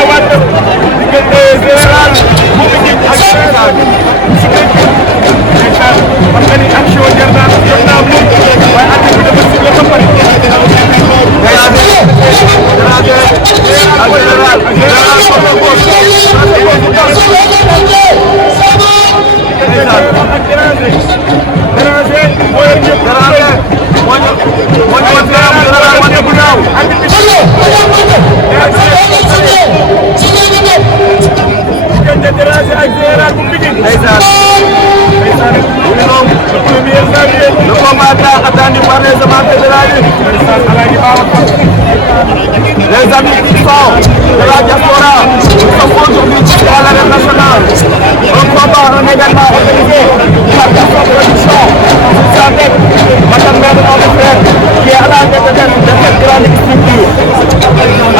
la wàtte diggante général bu Pikine ak général su fekkee ndeysaan xam nga ni action jar naa moom waaye àtte bi dafa sifflé ba pare le combat attendu par les amateurs de la lutte. Les amis qui sont de la diaspora, nous sommes aujourd'hui à l'arène nationale. Un combat, un événement organisé par Gaston Production. C'est avec Madame Mère de notre frère qui est à la tête de cette grande structure.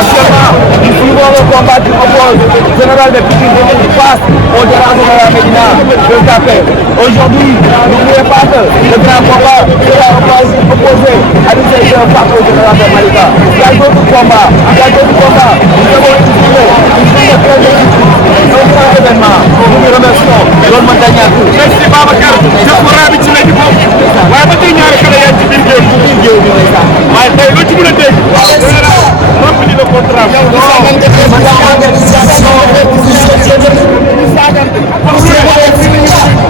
Actuellement, nous suivons le combat qui oppose le général de Pikine face au général de la Médina de Café. Aujourd'hui, n'oubliez pas que le grand combat sera opposé à l'UCG face au général de Malika. Il y a d'autres combats, nous avons utilisé un grand événement. Nous vous remercions. Merci Babacar. Diaspora bi ci lañu bokk. waaye ba tey ñaari xale yaa ci biir géew bi. waaye tey lu ci mën a dégg. rempli le contrat.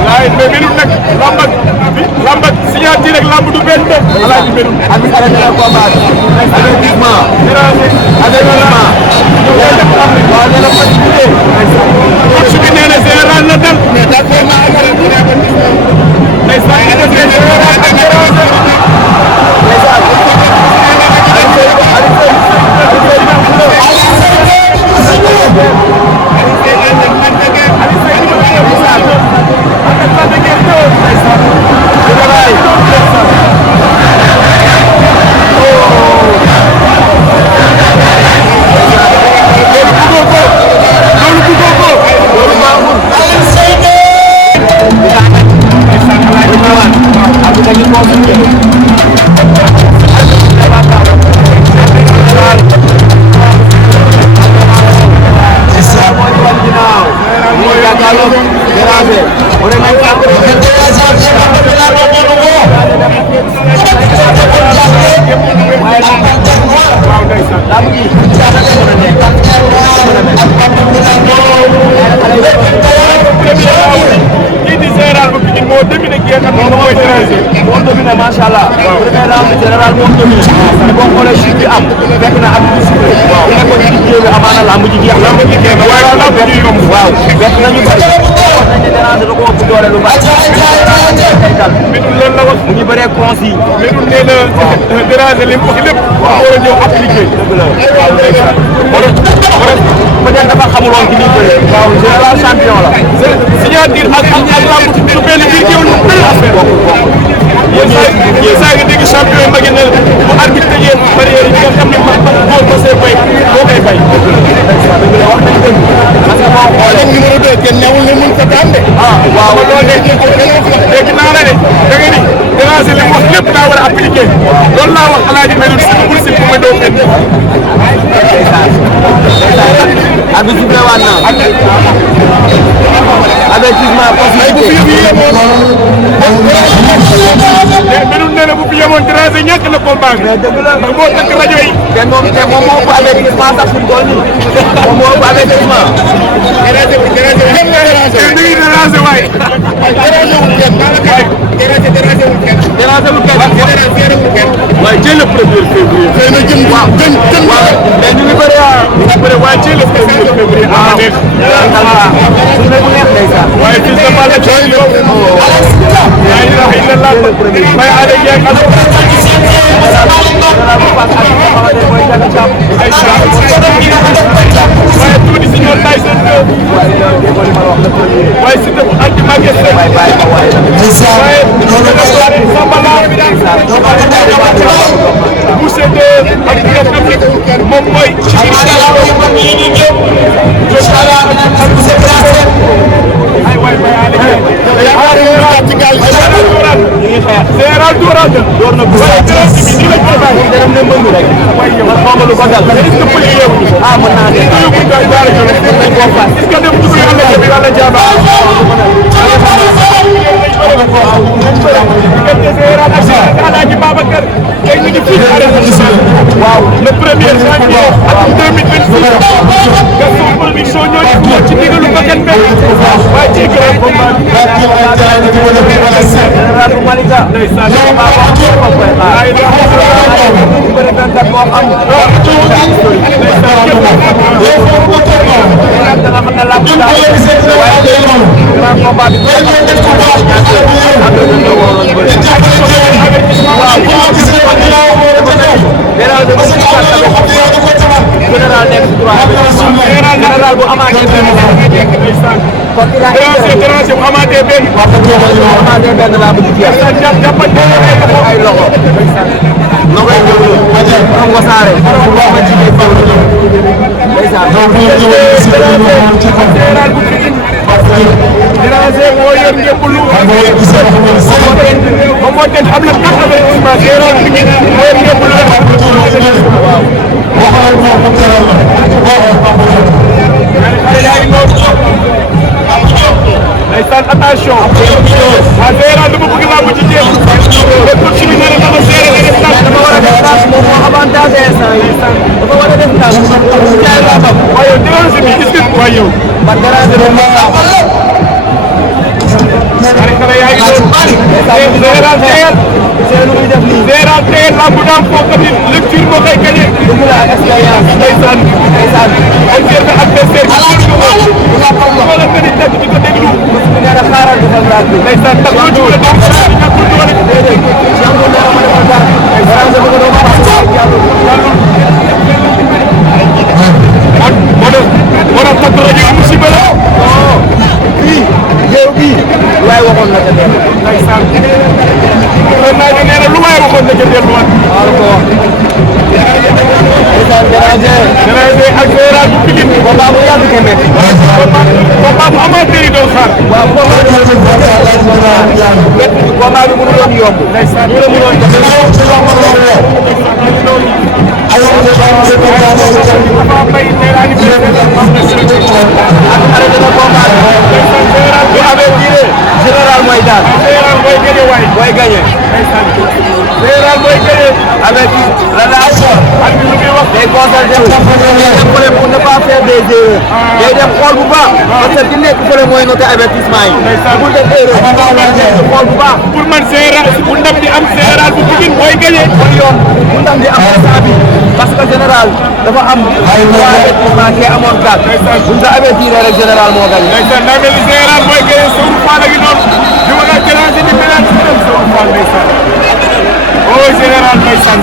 waaye mais melul nag lamb ak signature ak lamb du benn bopp. alaaji melul. ak arrêté le combat. avertissement. avertissement. waaw nee na possibilité. coach bi nee na général la dal. mais d'accord naa ak macha allah. premier round général moom dominé. boo xoolee chute bi am fekk na am lu suufee. waaw bu nekkoon ci géew bi amaana lamb ji jeex. lamb ji jeex waaye lamb ji yomb. waaw fekk nañu bëri. wax nañu ne déranger da ko ëpp doole lu bari. Médoune loolu la wax. mu ngi bëree consigne. Médoune nee na déranger li mu wax lépp. waaw war a ñëw appliqué. dëgg la waaw peut-être dafa xamuloon ci liñ bëree. waaw général champion la. signature ak lamb su benn biir géew lu bëri affaire. yéen saa nga dégg champion yi magi ne bu arbitre tëjee barrière yi nga xam ne man góor ko see fay boo koy fay. wax nañ dëgg parce que boo xoolee numéro 2 kenn newul ne mën ko daan de. ah waaw loolu dégg naa la de da nga ni déranger li mu wax lépp daa war a appliqué loolu laa wax alaaji Médoune si pour si ma doo kenn. avertissement waat naa. avertissement possibilité. Médoune nee na bu fi yemoon déranger ñàkk na combat bi. mais dëgg la ndax moo tëkk rajo yi. te moom moo ëpp avertissement sax suñu tool nii moom moo ëpp avertissement. déranger wu déranger wu kenn déranger wu. dañuy déranger waaye. déranger wul kenn. déranger wul kenn. déranger wul kenn. waaye jël le premier février. xëy na jëm waaw jëm waaw mais ñu ngi bëri waaye jël le premier février. ah neex. waaye fii de Balla Gaye yow. yaa ngi wax incha allah may ànd ak yéen waaye tuuti si ñoom tay seen waaye si te anti Maguette Sène waaye Sambala Boucher de ak Guinée Afrique moom mooy ay waay général Dourade door na waaye dërëm si bi nii lañ ko bàyyi dërëm ne mbëngu rek waaye yow xamal lu ko dal est-ce que pël yi yow ah mën naa ne général bu Malika général bu amaatee benn laa bëgg ci ay loxo am wasaare attention ah Général dama bëgg laa ci jéem le coach bi nee na dama gérer nga def dafa war a def tâche moom moo avantage instant yi dafa war a def tâche jaay laa xam waaye yow dérange bi gis nga waaye yow man dérange bi ma Général teel Général teel la bu daan foofu tamit lecture moo koy gagné dëgg la expérience ndeysaan ay jël na adversaire bi wala bëri nekk di ko déglu nee na xaaral defal naa bi ndeysaan tax lu ci wala ñàkkul doole déedéet jango nee na ma defal dara ndeysaan dama ko doon wax moo tax takk rajo yi musiba la fii géew bii lu waay waxoon na ca dellu ndeysaan nee na lu waay waxoon na ca delluwaat waaw ko wax ndeysaan Général ak Général bu Pikine combat bu yàgg ke metti combat bu amateur yi doon xaar waaw combat bi mënu doon yomb ndeysaan ñu la mënoon def Général mooy daal Général mooy gagné waay mooy gagné Général mooy gagné avec la nation ak lu muy wax day concentré pour ne pas faire des erreurs day dem xool bu baax parce que ki nekk fële mooy noté avertissement yi bu def erreur xool bu baax pour man Général bu ndam di am Général bu Pikine mooy gagné mooy yoon bu ndam di am instant bi parce que Général dafa am trois avertissement kee amoon quatre bu ñu sa avertir rek Général moo gagné daa mel ni Général mooy gagné Sow Fall ak noonu di wala Général di penalty Sow Fall ndeysaan oh Général ndeysaan